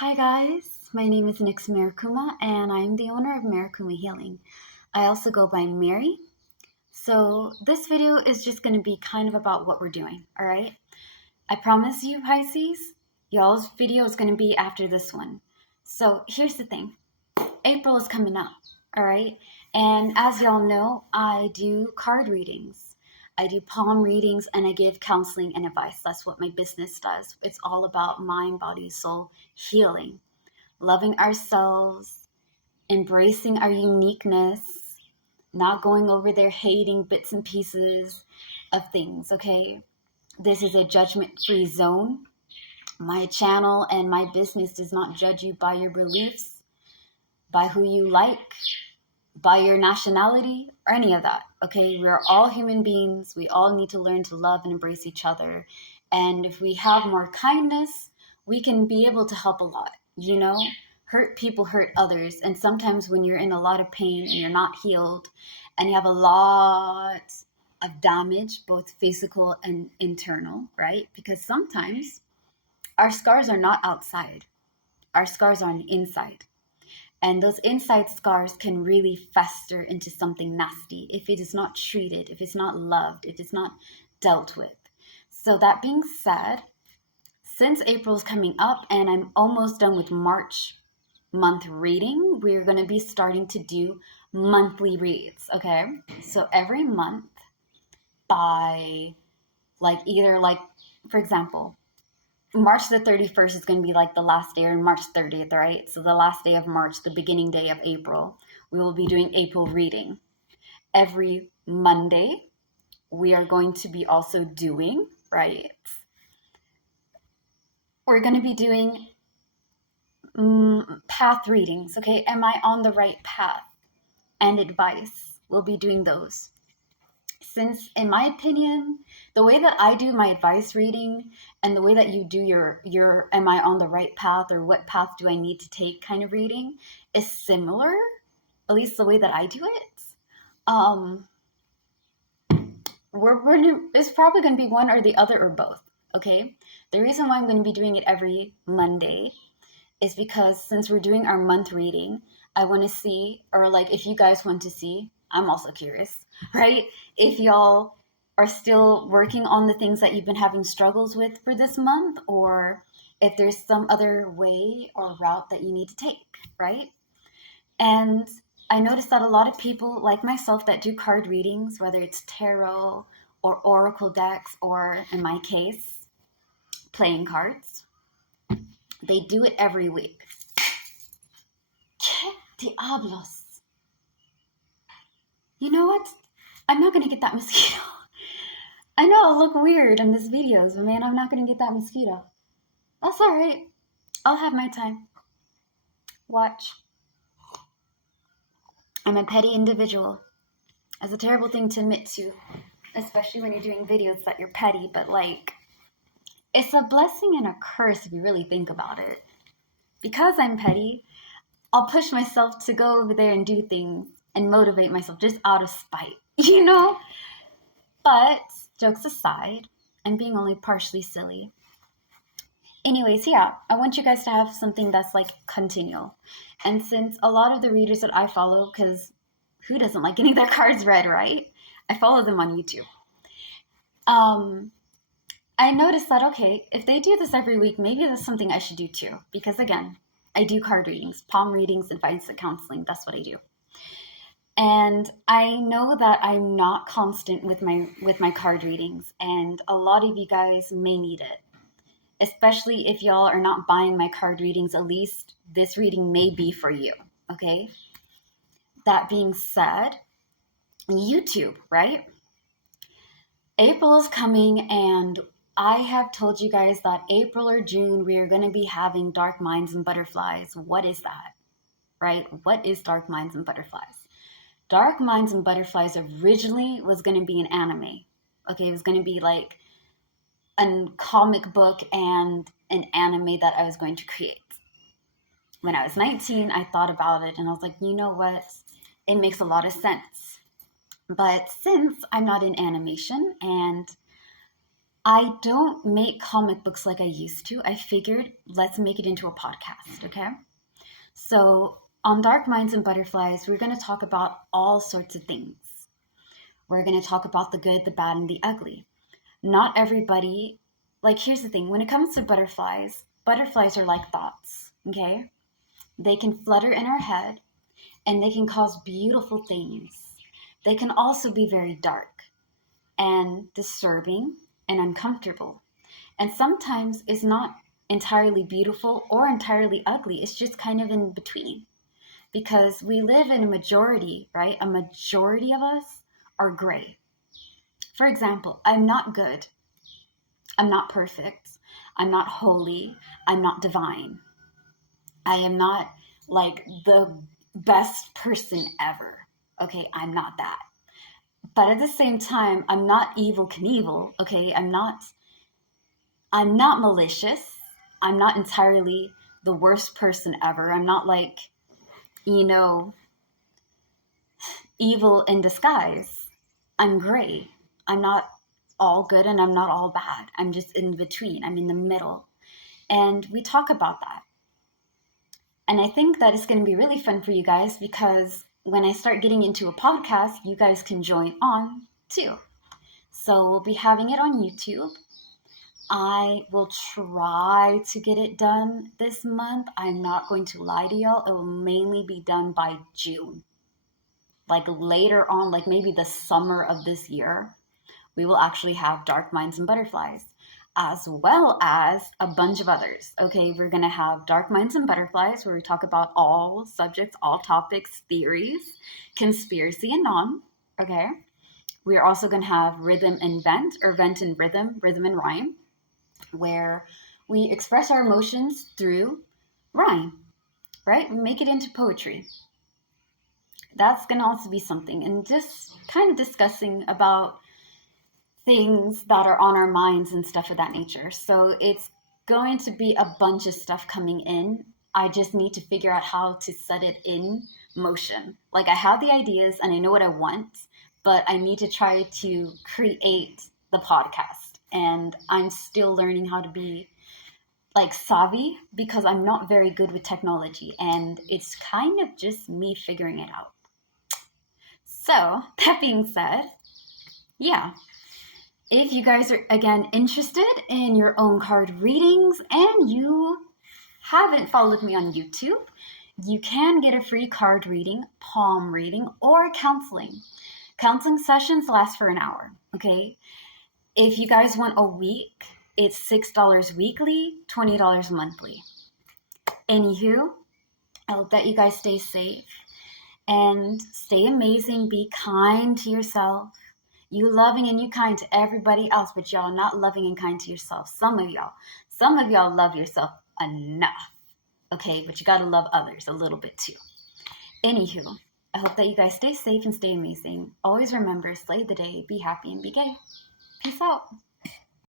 Hi guys, my name is Nix Marikuma and I'm the owner of Marikuma Healing. I also go by Mary. So this video is just going to be kind of about what we're doing, alright? I promise you Pisces, y'all's video is going to be after this one. So here's the thing, April is coming up, alright? And as y'all know, I do card readings. I do palm readings and I give counseling and advice. That's what my business does. It's all about mind, body, soul healing, loving ourselves, embracing our uniqueness, not going over there hating bits and pieces of things, okay? This is a judgment-free zone. My channel and my business does not judge you by your beliefs, by who you like, by your nationality, or any of that, okay? We're all human beings. We all need to learn to love and embrace each other. And if we have more kindness, we can be able to help a lot, you know? Hurt people hurt others. And sometimes when you're in a lot of pain and you're not healed and you have a lot of damage, both physical and internal, right? Because sometimes our scars are not outside. Our scars are on the inside. And those inside scars can really fester into something nasty if it is not treated, if it's not loved, if it's not dealt with. So that being said, since April's coming up and I'm almost done with March month reading, we're going to be starting to do monthly reads, okay? So every month by for example, March the 31st is going to be like the last day, or March 30th, right? So the last day of March, the beginning day of April, we will be doing April reading. Every Monday, we are going to be also doing, right? We're going to be doing path readings, okay? Am I on the right path? And advice. We'll be doing those. Since, in my opinion, the way that I do my advice reading and the way that you do your am I on the right path or what path do I need to take kind of reading is similar, at least the way that I do it. It's probably going to be one or the other or both, okay? The reason why I'm going to be doing it every Monday is because since we're doing our month reading, I want to see, or like if you guys want to see, I'm also curious, right? If y'all are still working on the things that you've been having struggles with for this month, or if there's some other way or route that you need to take, right? And I noticed that a lot of people like myself that do card readings, whether it's tarot or oracle decks, or in my case, playing cards, they do it every week. Que diablos. You know what? I'm not going to get that mosquito. I know I'll look weird in this videos, but man, I'm not going to get that mosquito. That's all right. I'll have my time. Watch. I'm a petty individual. It's a terrible thing to admit to, especially when you're doing videos that you're petty, but like, it's a blessing and a curse if you really think about it. Because I'm petty, I'll push myself to go over there and do things and motivate myself just out of spite, you know? But jokes aside, I'm being only partially silly. Anyways, yeah, I want you guys to have something that's like continual. And since a lot of the readers that I follow, because who doesn't like getting their cards read, right? I follow them on YouTube. I noticed that, okay, if they do this every week, maybe that's something I should do too. Because again, I do card readings, palm readings, advice and counseling. That's what I do. And I know that I'm not constant with my card readings, and a lot of you guys may need it. Especially if y'all are not buying my card readings, at least this reading may be for you, okay? That being said, YouTube, right? April is coming, and I have told you guys that April or June, we are going to be having Dark Minds and Butterflies. What is that, right? What is Dark Minds and Butterflies? Dark Minds and Butterflies originally was going to be an anime, okay? It was going to be like a comic book and an anime that I was going to create. When I was 19, I thought about it and I was like, you know what? It makes a lot of sense. But since I'm not in animation and I don't make comic books like I used to. I figured let's make it into a podcast, okay? So, on Dark Minds and Butterflies, we're going to talk about all sorts of things. We're going to talk about the good, the bad, and the ugly. Not everybody, like, here's the thing, when it comes to butterflies, butterflies are like thoughts, okay? They can flutter in our head and they can cause beautiful things. They can also be very dark and disturbing and uncomfortable. And sometimes it's not entirely beautiful or entirely ugly, it's just kind of in between. Because we live in a majority, right? A majority of us are gray. For example, I'm not good. I'm not perfect. I'm not holy. I'm not divine. I am not like the best person ever. Okay, I'm not that. But at the same time, I'm not Evel Knievel. Okay, I'm not malicious. I'm not entirely the worst person ever. I'm not like, you know, evil in disguise. I'm gray. I'm not all good and I'm not all bad. I'm just in between. I'm in the middle. And we talk about that. And I think that it's going to be really fun for you guys because when I start getting into a podcast, you guys can join on too. So we'll be having it on YouTube. I will try to get it done this month. I'm not going to lie to y'all. It will mainly be done by June. Like later on, like maybe the summer of this year, we will actually have Dark Minds and Butterflies, as well as a bunch of others. Okay, we're going to have Dark Minds and Butterflies, where we talk about all subjects, all topics, theories, conspiracy, and non. Okay, we're also going to have Rhythm and Vent, or Vent and Rhythm, Rhythm and Rhyme, where we express our emotions through rhyme, right? We make it into poetry. That's going to also be something. And just kind of discussing about things that are on our minds and stuff of that nature. So it's going to be a bunch of stuff coming in. I just need to figure out how to set it in motion. Like I have the ideas and I know what I want, but I need to try to create the podcast. And I'm still learning how to be like savvy because I'm not very good with technology and it's kind of just me figuring it out. So that being said, yeah, if you guys are, again, interested in your own card readings and you haven't followed me on YouTube, you can get a free card reading, palm reading, or counseling. Counseling sessions last for an hour, okay? If you guys want a week, it's $6 weekly, $20 monthly. Anywho, I hope that you guys stay safe and stay amazing. Be kind to yourself. You loving and you kind to everybody else, but y'all not loving and kind to yourself. Some of y'all love yourself enough, okay? But you gotta love others a little bit too. Anywho, I hope that you guys stay safe and stay amazing. Always remember, slay the day, be happy, and be gay. Peace out.